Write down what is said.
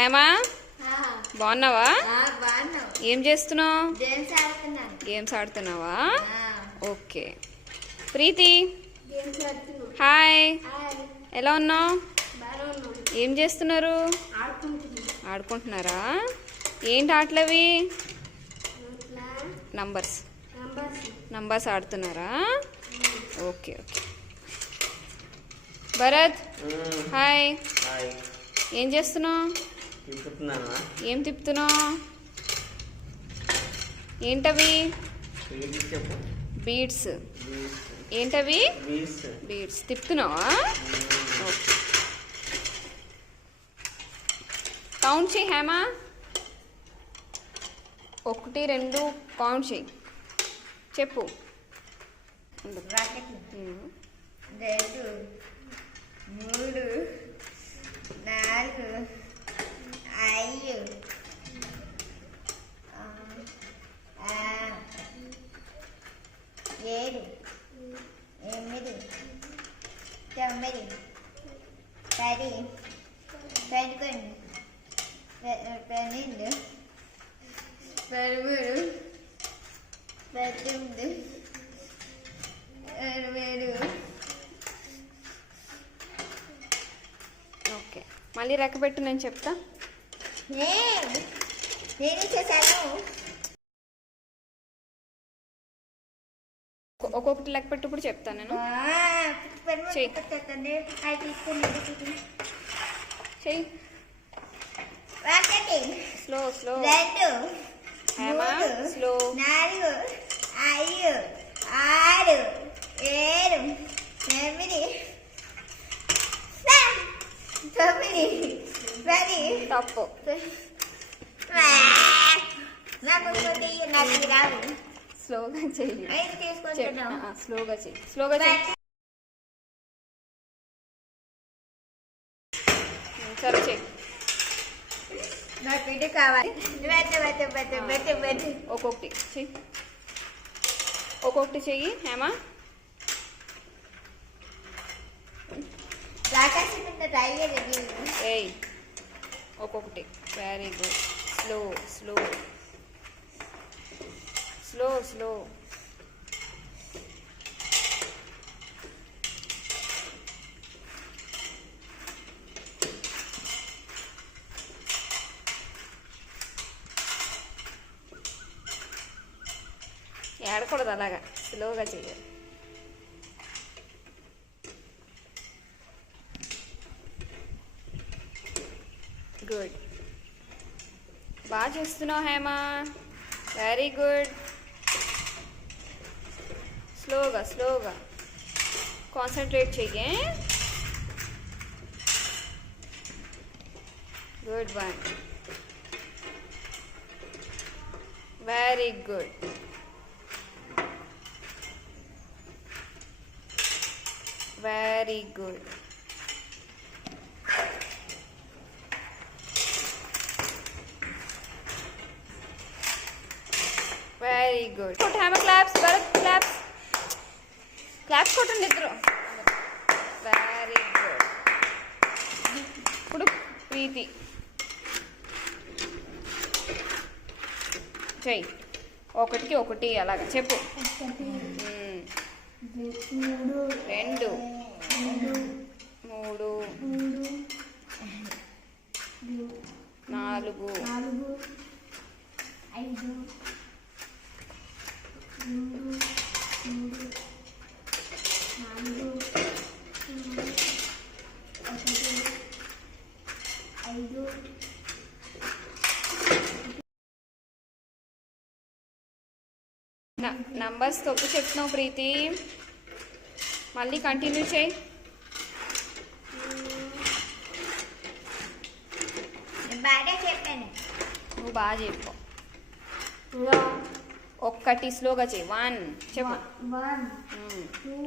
హేమా బాగున్నావా? ఏం చేస్తున్నావు? గేమ్స్ ఆడుతున్నావా? ఓకే. ప్రీతి హాయ్, ఎలా ఉన్నావు? ఏం చేస్తున్నారు? ఆడుకుంటున్నారా? ఏంటి ఆటలవి? నంబర్స్ ఆడుతున్నారా? Okay okay. భరత్ హాయ్, ఏం చేస్తున్నావు? ఏం తిప్పుతున్నావు? ఏంటవి? బీడ్స్. ఏంటవి? బీడ్స్ తిప్పుతున్నావా? ఓకే. కౌంట్ చేయి హేమా. 1 2 కౌంట్ చేయి. చెప్పు. 2 3 4 5 7 8 9 10 11 12 13 18 17. ఓకే, మళ్ళీ రెక్కబెట్టు, నేను చెప్తా. నేను చేశాను. ఒక్కొక్కటి లెక్క పెట్టినప్పుడు చెప్తాను నేను. చెయ్యి. Slow slow. 2 హేమా స్లో. 4 5 6 7 8 9 10. తప్పు. నాకు రాదు. స్లోగా చెయ్యి. స్లోగా చెయ్యి. సరే చెయ్యి. నాకు ఇది కావాలి. ఒక్కొక్కటి చెయ్యి. ఒక్కొక్కటి చెయ్యి హేమా. ఏయ్, ఒక్కొక్కటి. Very good. Slow slow slow slow. ఏడకూడదు, అలాగా స్లోగా చేయాలి. గుడ్, బాగా చేస్తున్నావు హేమా. Very good. స్లోగా కాన్సన్ట్రేట్ చెయ్యి. Good one. Very good. Very good. Very good. Hema claps. Bharat claps. Claps కొట్టండి ఇద్దరు. వెరీ గుడ్. ఇప్పుడు ప్రీతి చెయ్యి. 1కి 1 అలాగా చెప్పు. 2 3 4 5 నంబర్స్ తప్పు చెప్తున్నావు ప్రీతి. మళ్ళీ కంటిన్యూ చేయి. నువ్వు బాగా చెప్పు. 1 స్లోగా చెయ్యి. 1 చెప్పు. 1 2